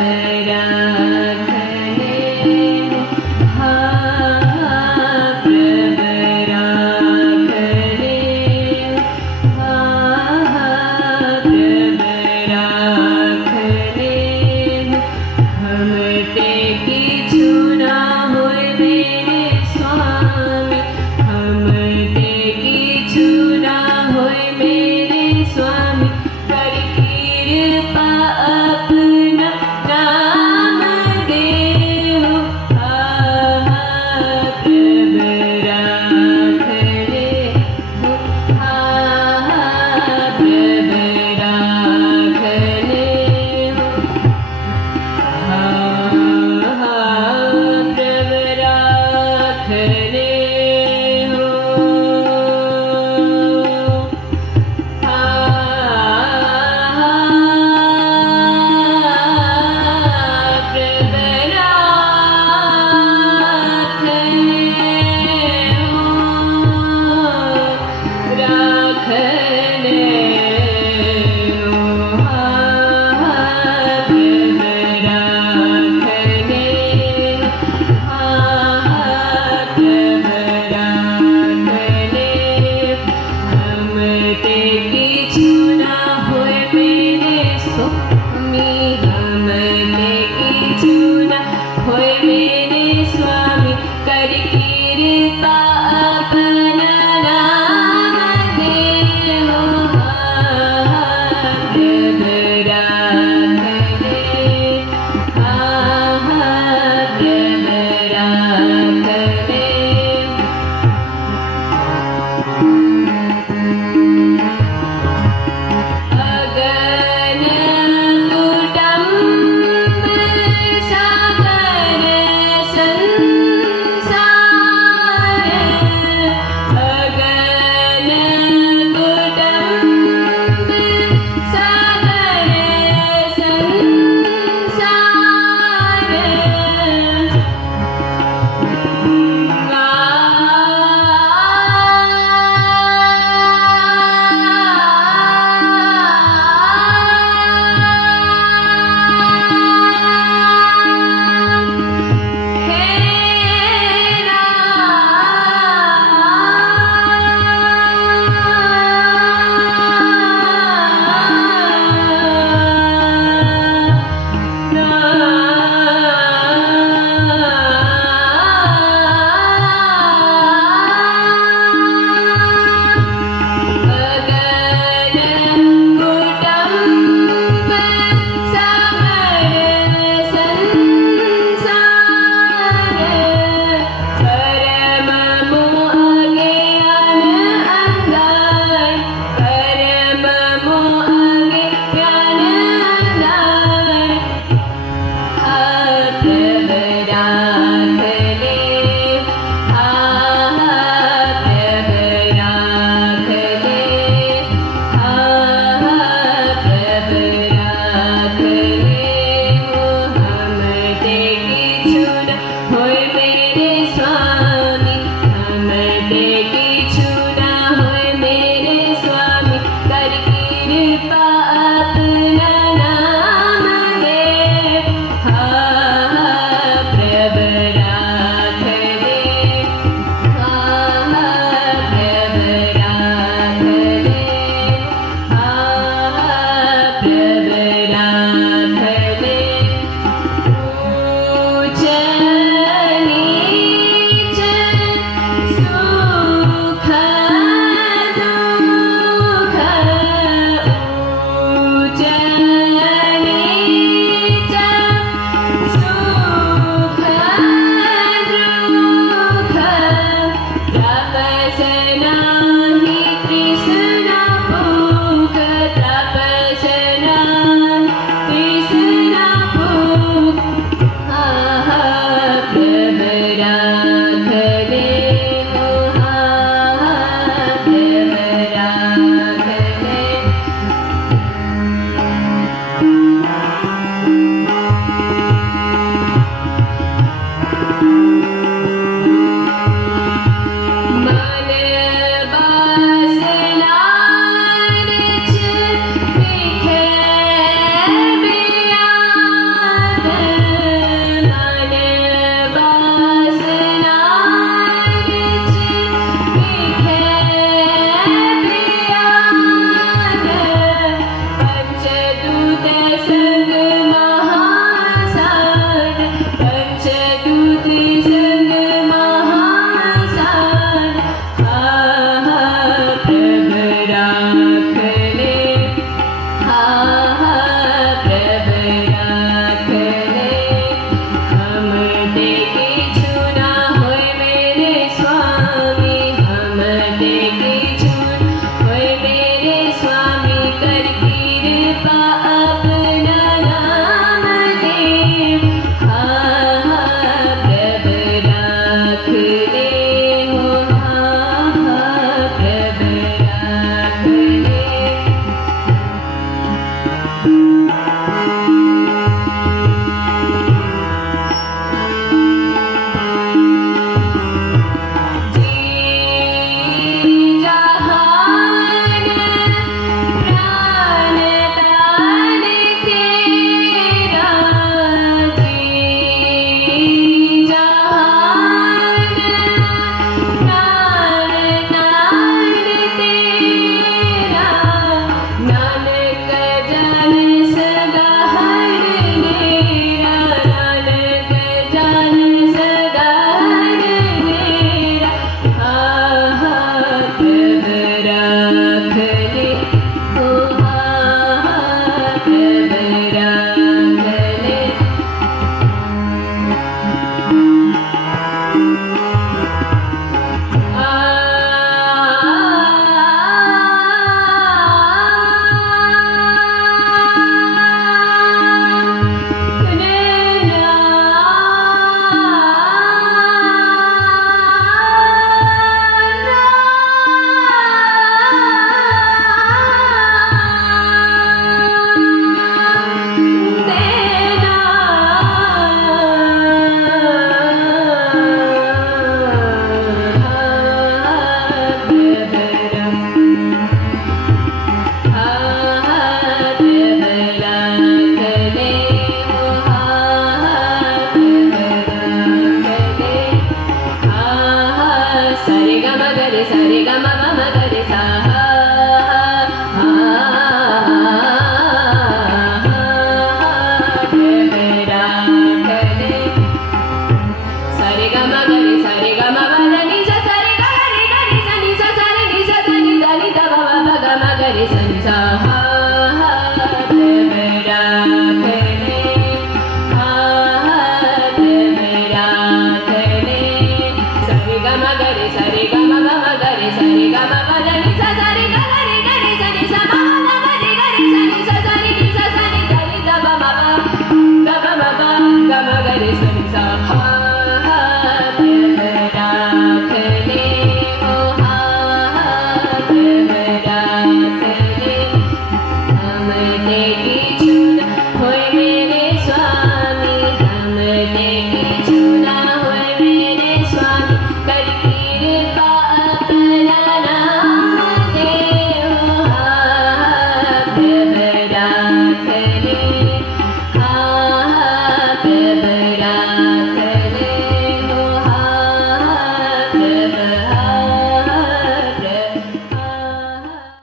बैरा हा te